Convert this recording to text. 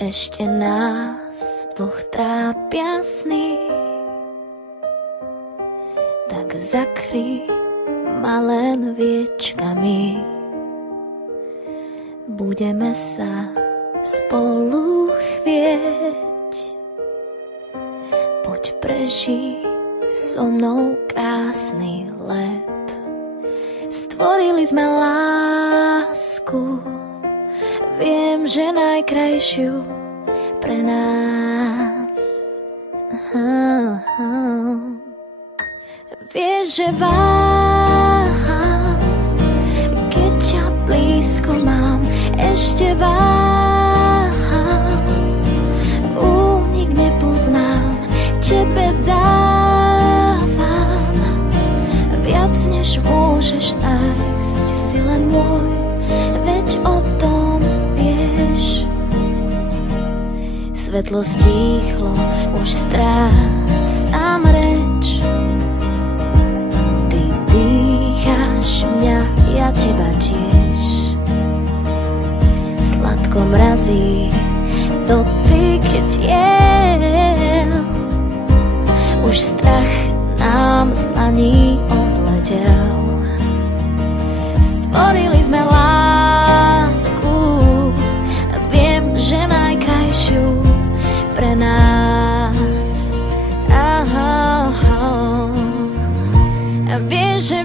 Ešte nás dvoch trápia sny, tak zakry ma len viečkami. Budeme sa spolu chvieť, poď prežij so mnou krásny let. Stvorili sme lásku, viem, že najkrajšiu pre nás. Vieš, že váham, keď ťa blízko mám, ešte váham, únik nepoznám, tebe dávam viac, než môžeš nájsť, si len môj, veď o tom vieš. Svetlo stíchlo, už strácam reč, ty dýcháš mňa, ja teba tiež. Sladko mrazí dotyk tiel, už strach nám z dlaní odletel. Stvorili sme lásku, viem, že najkrajšiu pre nás. Vieš, že